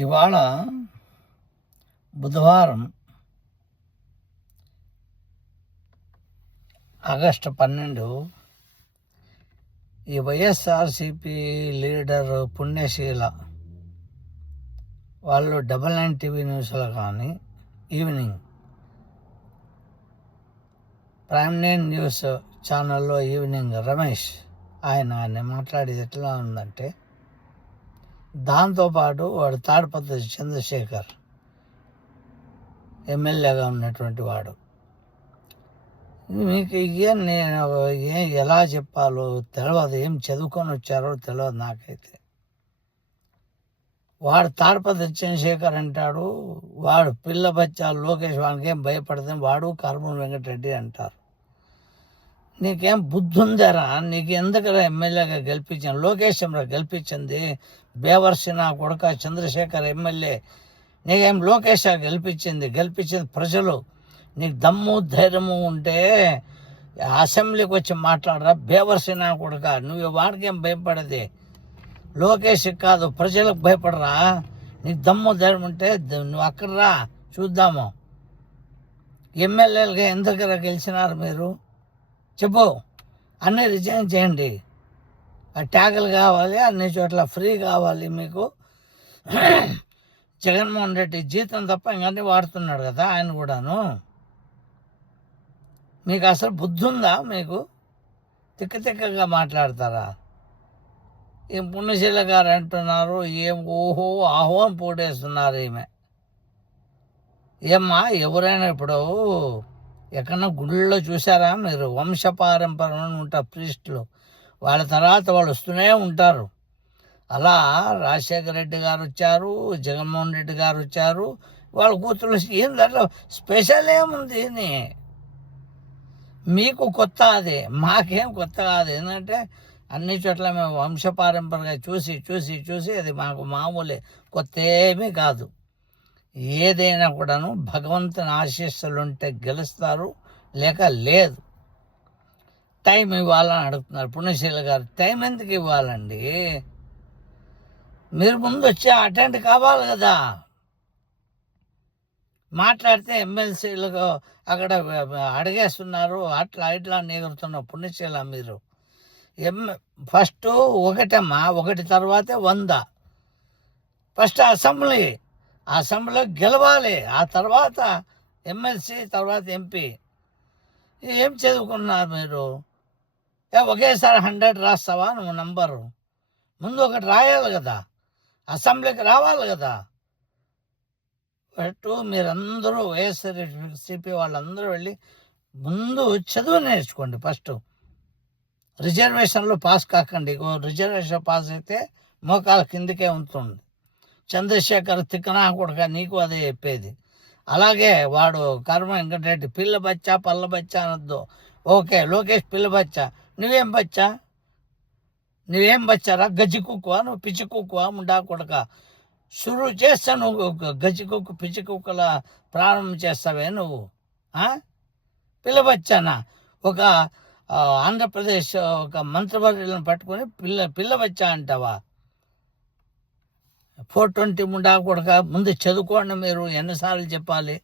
ఇవాళ బుధవారం ఆగస్టు 12 ఈ వైఎస్ఆర్సిపి లీడర్ పుణ్యశీల వాళ్ళు 99 టీవీ న్యూస్లో కానీ ఈవినింగ్ ప్రైమ్ నైన్ న్యూస్ ఛానల్లో ఈవినింగ్ రమేష్ ఆయన మాట్లాడేది ఎట్లా ఉందంటే, దాంతోపాటు వాడు తాడిపత్రి చంద్రశేఖర్ ఎమ్మెల్యేగా ఉన్నటువంటి వాడు, మీకు నేను ఎలా చెప్పాలో తెలియదు, ఏం చదువుకొని వచ్చారో తెలియదు నాకైతే. వాడు తాడిపత్రి చంద్రశేఖర్ అంటాడు, వాడు పిల్ల బచ్చా లోకేష్ వానికి ఏం భయపడుతుంది, వాడు కర్మూరి వెంకటరెడ్డి అంటారు. నీకేం బుద్ధి ఉందారా? నీకు ఎందుకరా ఎమ్మెల్యేగా గెలిపించాను? లోకేష్ గెలిపించింది బేవర్సి నా కొడుక చంద్రశేఖర్ ఎమ్మెల్యే. నీకేం లోకేష్ గెలిపించింది ప్రజలు. నీకు దమ్ము ధైర్యము ఉంటే అసెంబ్లీకి వచ్చి మాట్లాడరా బేవర్సి నా కొడుక. నువ్వు వాడికేం భయపడది, లోకేష్ కాదు ప్రజలకు భయపడరా. నీకు దమ్ము ధైర్యం ఉంటే నువ్వు అక్కడ రా, చూద్దాము. ఎమ్మెల్యేలుగా ఎందుకు గెలిచినారు మీరు చెప్పు. అన్నీ రిజైన్ చేయండి. ఆ ట్యాగులు కావాలి, అన్ని చోట్ల ఫ్రీ కావాలి మీకు. జగన్మోహన్ రెడ్డి జీతం తప్ప ఇంకన్నీ వాడుతున్నాడు కదా ఆయన కూడాను. మీకు అసలు బుద్ధి ఉందా? మీకు తిక్కగా మాట్లాడతారా? ఈ పుణ్యశీల గారు అంటున్నారు, ఏం ఓహో ఆహో అని పోటేస్తున్నారు. ఏమ్మా ఎవరైనా ఇప్పుడు ఎక్కడన్నా గుళ్ళో చూసారా మీరు? వంశపారంపర్యం ఉంటారు ప్రీస్టులు, వాళ్ళ తర్వాత వాళ్ళు వస్తూనే ఉంటారు. అలా రాజశేఖర రెడ్డి గారు వచ్చారు, జగన్మోహన్ రెడ్డి గారు వచ్చారు, వాళ్ళ కూతురు. ఏం దాంట్లో స్పెషల్ ఏముంది? మీకు కొత్త అది, మాకేం కొత్త కాదు. ఏంటంటే అన్ని చోట్ల మేము వంశపారంపర్యంగా చూసి అది మాకు మామూలే, కొత్త ఏమీ కాదు. ఏదైనా కూడాను భగవంతుని ఆశీస్సులు ఉంటే గెలుస్తారు, లేక లేదు. టైం ఇవ్వాలని అడుగుతున్నారు పుణ్యశీల గారు. టైం ఎందుకు ఇవ్వాలండి? మీరు ముందు వచ్చి అటెండ్ కావాలి కదా. మాట్లాడితే ఎమ్మెల్సీలకు అక్కడ అడిగేస్తున్నారు, అట్లా ఇట్లా నెగురుతున్న పుణ్యశీల మీరు. ఫస్ట్ ఒకటమ్మా, ఒకటి తర్వాతే 100. ఫస్ట్ అసెంబ్లీలో గెలవాలి, ఆ తర్వాత ఎమ్మెల్సీ, తర్వాత ఎంపీ. ఏం చదువుకున్నారు మీరు? ఒకేసారి 100 రాస్తావా నువ్వు నంబరు? ముందు ఒకటి రాయాలి కదా, అసెంబ్లీకి రావాలి కదా. ఫస్ట్ మీరందరూ వైఎస్ఆర్సీపీ వాళ్ళందరూ వెళ్ళి ముందు చదువు నేర్చుకోండి. ఫస్ట్ రిజర్వేషన్లో పాస్ కాకండి. రిజర్వేషన్ పాస్ అయితే మోకాల కిందకే ఉంటుంది. చంద్రశేఖర్ తిక్కనా కొడుక, నీకు అదే చెప్పేది. అలాగే వాడు కర్మ వెంకటరెడ్డి పిల్ల బచ్చా పల్ల బచ్చా అనొద్దు. ఓకే, లోకేష్ పిల్ల బచ్చా, నువ్వేం బచ్చారా? గజ్జి కుక్కువా నువ్వు? పిచ్చి కుక్కువా ముండా కొడుక? షురు చేస్తా నువ్వు గజ్జి కుక్కు పిచ్చి కుక్కల ప్రారంభం చేస్తావే నువ్వు? పిల్ల బచ్చానా? ఒక ఆంధ్రప్రదేశ్ ఒక మంత్రివర్యులను పట్టుకొని పిల్ల బచ్చా అంటావా? 420 ముండా కొడుక. ముందు చదువుకోండి మీరు, ఎన్నిసార్లు చెప్పాలి?